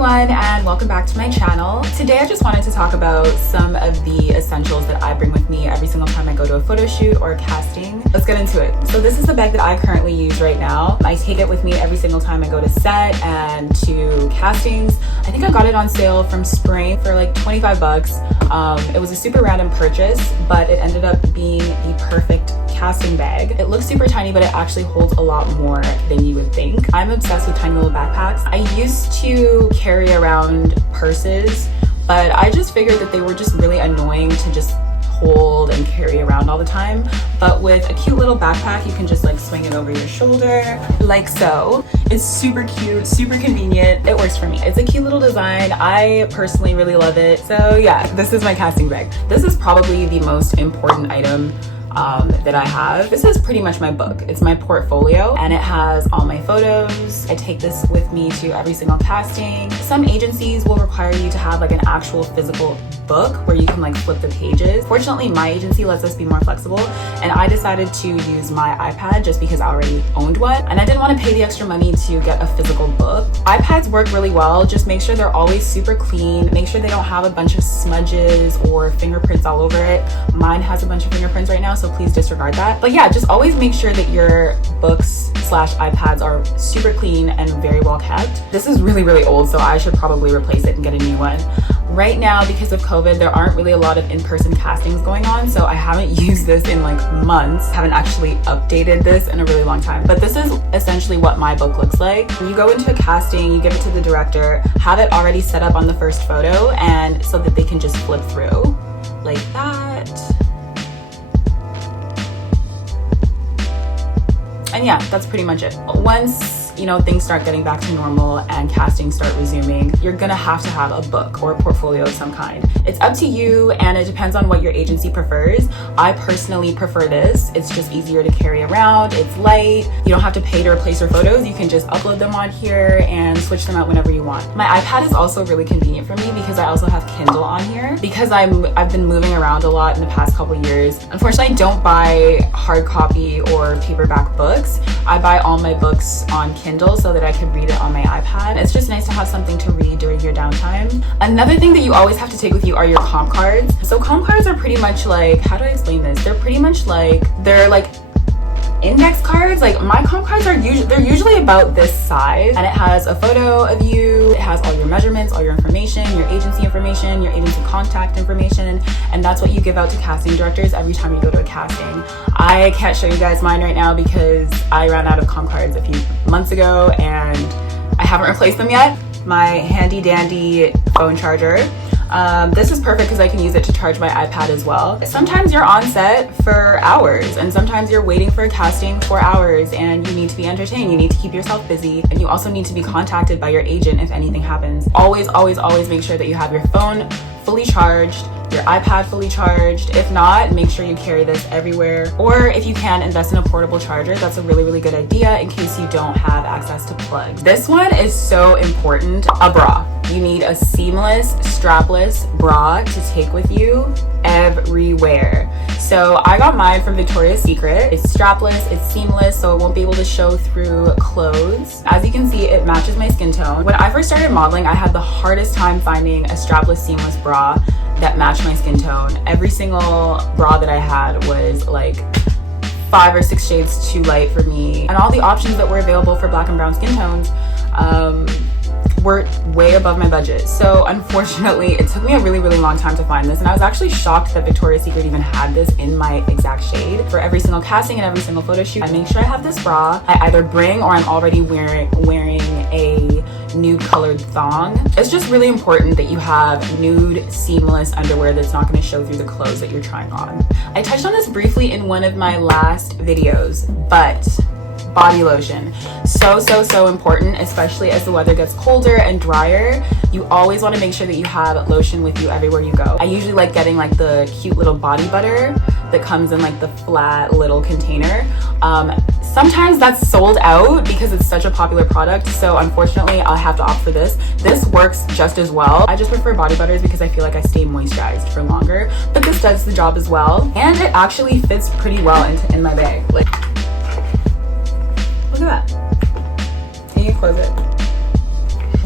everyone, and welcome back to my channel. Today I just wanted to talk about some of the essentials that I bring with me every single time I go to a photo shoot or a casting. Let's get into it. So this is the bag that I currently use right now. I take it with me every single time I go to set and to castings. I think I got it on sale from Spring for like 25 bucks. It was a super random purchase, but it ended up being the perfect casting bag. It looks super tiny, but it actually holds a lot more than you would think. I'm obsessed with tiny little backpacks. I used to carry around purses, but I just figured that they were just really annoying to just hold and carry around all the time. But with a cute little backpack, you can just like swing it over your shoulder like so. It's super cute, super convenient. It works for me. It's a cute little design. I personally really love it. So yeah, this is my casting bag. This is probably the most important item that I have. This is pretty much my book. It's my portfolio and it has all my photos. I take this with me to every single casting. Some agencies will require you to have like an actual physical book where you can like flip the pages. Fortunately, my agency lets us be more flexible, and I decided to use my iPad just because I already owned one and I didn't want to pay the extra money to get a physical book. iPads work really well. Just make sure they're always super clean. Make sure they don't have a bunch of smudges or fingerprints all over it. Mine has a bunch of fingerprints right now, so please disregard that. But yeah, just always make sure that your books / iPads are super clean and very well kept. This is really old, so I should probably replace it and get a new one. Right now, because of COVID, there aren't really a lot of in-person castings going on, so I haven't used this in like months. Haven't actually updated this in a really long time. But this is essentially what my book looks like. When you go into a casting, you give it to the director, have it already set up on the first photo, and so that they can just flip through like that. And yeah, that's pretty much it. Once things start getting back to normal and castings start resuming, you're gonna have to have a book or a portfolio of some kind. It's up to you, and it depends on what your agency prefers. I personally prefer this. It's just easier to carry around. It's light. You don't have to pay to replace your photos. You can just upload them on here and switch them out whenever you want. My iPad is also really convenient for me because I also have Kindle on here. Because I've been moving around a lot in the past couple years. Unfortunately, I don't buy hard copy or paperback books. I buy all my books on Kindle so that I can read it on my iPad. It's just nice to have something to read during your downtime. Another thing that you always have to take with you are your comp cards. So comp cards are pretty much like, how do I explain this? They're pretty much like, they're like index cards. Like my comp cards are usually about this size, and it has a photo of you, it has all your measurements, all your information, your agency contact information, and that's what you give out to casting directors every time you go to a casting. I can't show you guys mine right now because I ran out of comp cards a few months ago and I haven't replaced them yet. My handy dandy phone charger. This is perfect because I can use it to charge my iPad as well. Sometimes you're on set for hours, and sometimes you're waiting for a casting for hours, and you need to be entertained. You need to keep yourself busy, and you also need to be contacted by your agent if anything happens. Always make sure that you have your phone fully charged, your iPad fully charged. If not, make sure you carry this everywhere. Or if you can, invest in a portable charger. That's a really good idea in case you don't have access to plugs. This one is so important. A bra. You need a seamless, strapless bra to take with you everywhere. So I got mine from Victoria's Secret. It's strapless, it's seamless, so it won't be able to show through clothes. As you can see, it matches my skin tone. When I first started modeling, I had the hardest time finding a strapless, seamless bra that matched my skin tone. Every single bra that I had was like 5 or 6 shades too light for me. And all the options that were available for black and brown skin tones were way above my budget. So unfortunately, it took me a really long time to find this, and I was actually shocked that Victoria's Secret even had this in my exact shade. For every single casting and every single photo shoot, I make sure I have this bra. I either bring or I'm already wearing a nude colored thong. It's just really important that you have nude seamless underwear that's not going to show through the clothes that you're trying on. I touched on this briefly in one of my last videos, but body lotion, so important, especially as the weather gets colder and drier. You always want to make sure that you have lotion with you everywhere you go. I usually like getting like the cute little body butter that comes in like the flat little container. Sometimes that's sold out because it's such a popular product, so unfortunately I'll have to opt for this. This works just as well. I just prefer body butters because I feel like I stay moisturized for longer, but this does the job as well, and it actually fits pretty well in my bag. Like, look at that. Can you close it?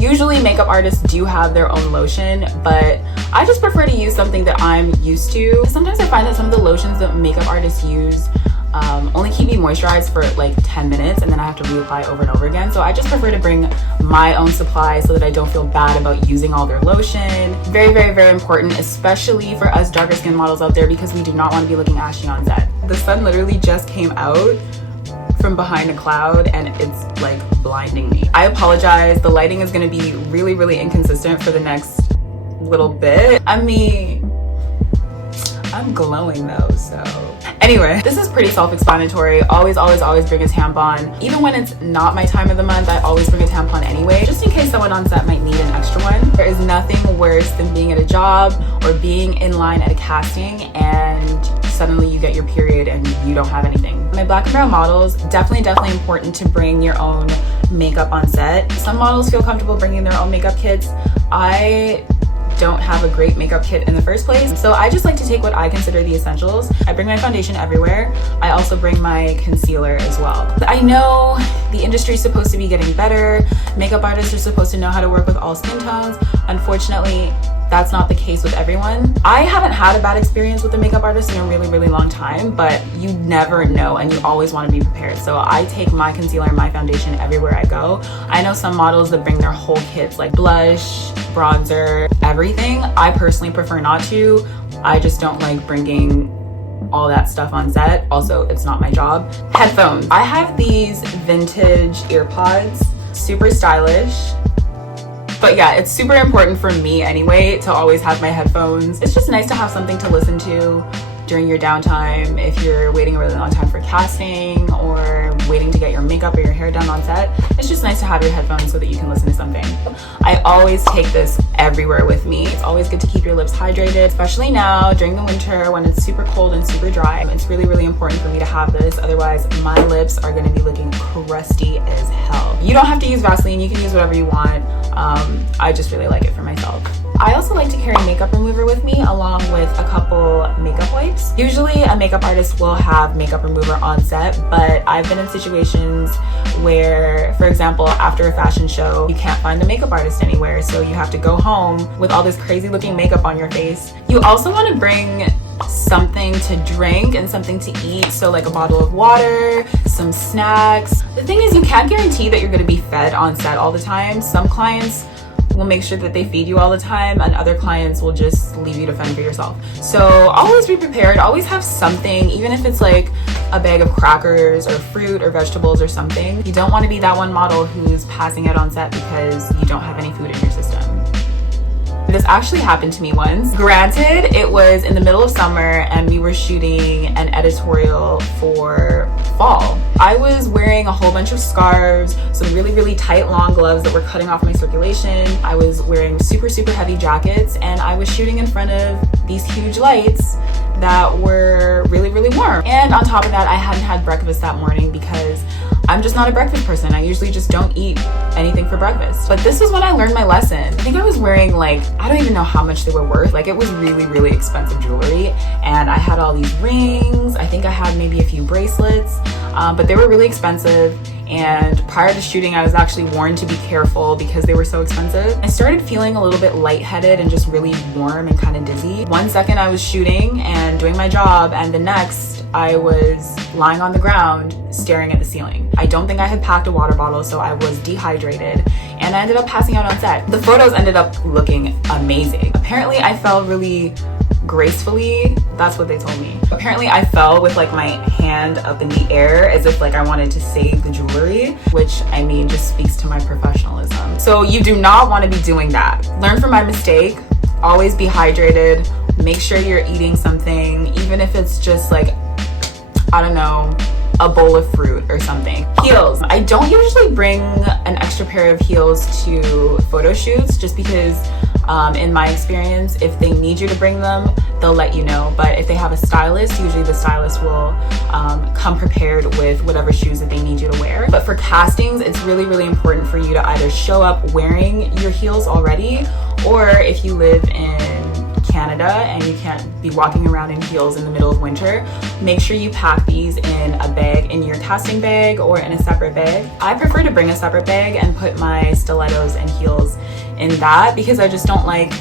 Usually makeup artists do have their own lotion, but I just prefer to use something that I'm used to. Sometimes I find that some of the lotions that makeup artists use only keep me moisturized for like 10 minutes and then I have to reapply over and over again. So I just prefer to bring my own supply so that I don't feel bad about using all their lotion. Very, very, very important, especially for us darker skin models out there, because we do not want to be looking ashy on set. The sun literally just came out from behind a cloud and it's like blinding me. I apologize. The lighting is going to be really, really inconsistent for the next little bit. I mean, I'm glowing though, so. Anyway, this is pretty self-explanatory. Always, always, always bring a tampon. Even when it's not my time of the month, I always bring a tampon anyway, just in case someone on set might need an extra one. There is nothing worse than being at a job or being in line at a casting and suddenly you get your period and you don't have anything. My black and brown models, definitely important to bring your own makeup on set. Some models feel comfortable bringing their own makeup kits. I don't have a great makeup kit in the first place, so I just like to take what I consider the essentials. I bring my foundation everywhere. I also bring my concealer as well. I know the industry is supposed to be getting better. Makeup artists are supposed to know how to work with all skin tones. Unfortunately, that's not the case with everyone. I haven't had a bad experience with a makeup artist in a really, really long time, but you never know and you always want to be prepared. So I take my concealer and my foundation everywhere I go. I know some models that bring their whole kits, like blush, bronzer, everything. I personally prefer not to. I just don't like bringing all that stuff on set. Also, it's not my job. Headphones. I have these vintage earpods, super stylish. But yeah, it's super important for me anyway to always have my headphones. It's just nice to have something to listen to during your downtime if you're waiting a really long time for casting or waiting to get your makeup or your hair done on set. It's just nice to have your headphones so that you can listen to something. I always take this everywhere with me. It's always good to keep your lips hydrated, especially now during the winter when it's super cold and super dry. It's really, really important for me to have this. Otherwise, my lips are going to be looking crusty as hell. You don't have to use Vaseline. You can use whatever you want. I just really like it for myself. I also like to carry makeup remover with me along with a couple makeup wipes. Usually a makeup artist will have makeup remover on set, but I've been in situations where, for example, after a fashion show, you can't find the makeup artist anywhere, so you have to go home with all this crazy looking makeup on your face. You also want to bring something to drink and something to eat, so like a bottle of water, some snacks. The thing is, you can't guarantee that you're going to be fed on set all the time. Some clients will make sure that they feed you all the time and other clients will just leave you to fend for yourself. So always be prepared, always have something, even if it's like a bag of crackers or fruit or vegetables or something. You don't want to be that one model who's passing out on set because you don't have any food in your system. This actually happened to me once. Granted, it was in the middle of summer and we were shooting an editorial for fall. I was wearing a whole bunch of scarves, some really, really tight long gloves that were cutting off my circulation. I was wearing super, super heavy jackets and I was shooting in front of these huge lights that were really, really warm. And on top of that, I hadn't had breakfast that morning because I'm just not a breakfast person. I usually just don't eat anything for breakfast. But this was when I learned my lesson. I think I was wearing like, I don't even know how much they were worth. Like it was really, really expensive jewelry. And I had all these rings. I think I had maybe a few bracelets, but they were really expensive. And prior to shooting, I was actually warned to be careful because they were so expensive. I started feeling a little bit lightheaded and just really warm and kind of dizzy. One second I was shooting and doing my job, and the next I was lying on the ground staring at the ceiling. I don't think I had packed a water bottle, so I was dehydrated and I ended up passing out on set. The photos ended up looking amazing. Apparently I fell really gracefully. That's what they told me. Apparently I fell with like my hand up in the air as if like I wanted to save the jewelry, which I mean just speaks to my professionalism. So you do not want to be doing that. Learn from my mistake. Always be hydrated. Make sure you're eating something, even if it's just like, I don't know, a bowl of fruit or something. Heels. I don't usually bring an extra pair of heels to photo shoots just because in my experience, if they need you to bring them, they'll let you know. But if they have a stylist, usually the stylist will come prepared with whatever shoes that they need you to wear. But for castings, it's really, really important for you to either show up wearing your heels already, or if you live in Canada and you can't be walking around in heels in the middle of winter, make sure you pack these in a bag, in your casting bag or in a separate bag. I prefer to bring a separate bag and put my stilettos and heels in that because I just don't like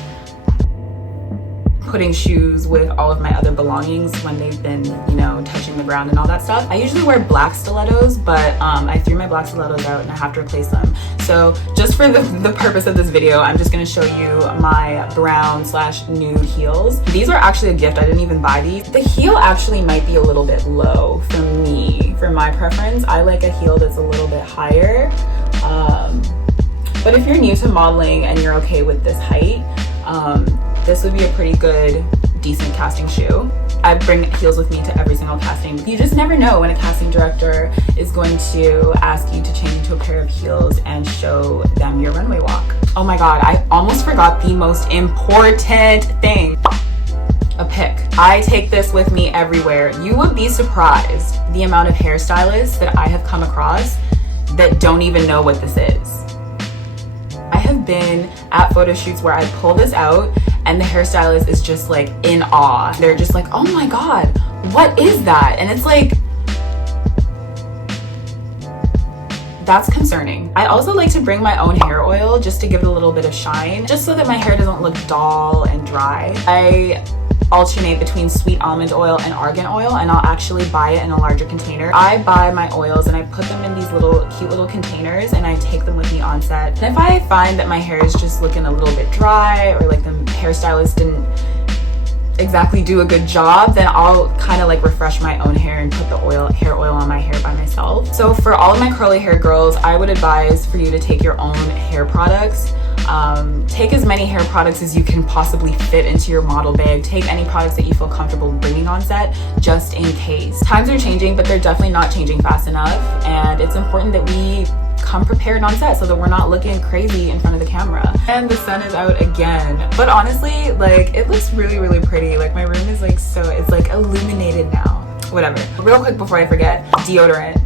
putting shoes with all of my other belongings when they've been, you know, touching the ground and all that stuff. I usually wear black stilettos, but I threw my black stilettos out and I have to replace them. So just for the purpose of this video, I'm just gonna show you my brown/nude heels. These are actually a gift. I didn't even buy these. The heel actually might be a little bit low for me, for my preference. I like a heel that's a little bit higher. But if you're new to modeling and you're okay with this height, this would be a pretty good, decent casting shoe. I bring heels with me to every single casting. You just never know when a casting director is going to ask you to change into a pair of heels and show them your runway walk. Oh my God, I almost forgot the most important thing. A pick. I take this with me everywhere. You would be surprised the amount of hairstylists that I have come across that don't even know what this is. I have been at photo shoots where I pull this out and the hairstylist is just like in awe. They're just like, oh my God, what is that? And it's like, that's concerning. I also like to bring my own hair oil just to give it a little bit of shine, just so that my hair doesn't look dull and dry. I alternate between sweet almond oil and argan oil, and I'll actually buy it in a larger container. I buy my oils and I put them in these little cute little containers and I take them with me on set. And if I find that my hair is just looking a little bit dry or like the hairstylist didn't exactly do a good job, then I'll kind of like refresh my own hair and put the hair oil on my hair by myself. So for all of my curly hair girls, I would advise for you to take your own hair products. Take as many hair products as you can possibly fit into your model bag. Take any products that you feel comfortable bringing on set, just in case. Times are changing, but they're definitely not changing fast enough, and it's important that we come prepared on set so that we're not looking crazy in front of the camera. And the sun is out again, but honestly, like, it looks really, really pretty. Like, my room is like, so it's like illuminated now. Whatever. Real quick before I forget, deodorant.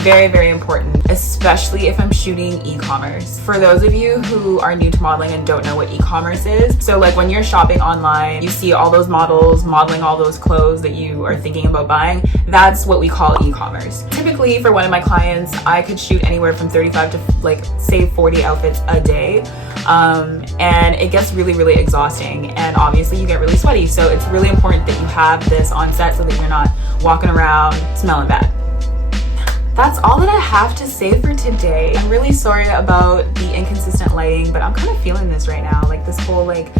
Very, very important, especially if I'm shooting e-commerce. For those of you who are new to modeling and don't know what e-commerce is, so like when you're shopping online, you see all those models modeling all those clothes that you are thinking about buying. That's what we call e-commerce. Typically for one of my clients, I could shoot anywhere from 35 to like say 40 outfits a day. And it gets really, really exhausting, and obviously you get really sweaty. So it's really important that you have this on set so that you're not walking around smelling bad. That's all that I have to say for today. I'm really sorry about the inconsistent lighting, but I'm kind of feeling this right now, like this whole like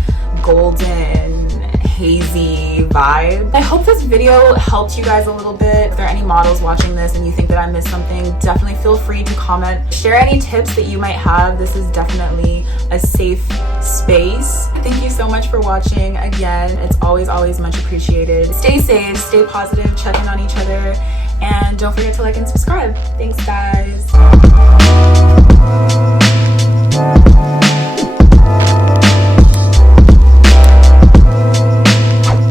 golden, hazy vibe. I hope this video helped you guys a little bit. If there are any models watching this and you think that I missed something, definitely feel free to comment. Share any tips that you might have. This is definitely a safe space. Thank you so much for watching. Again, it's always, always much appreciated. Stay safe, stay positive, check in on each other, and don't forget to like and subscribe. Thanks, guys.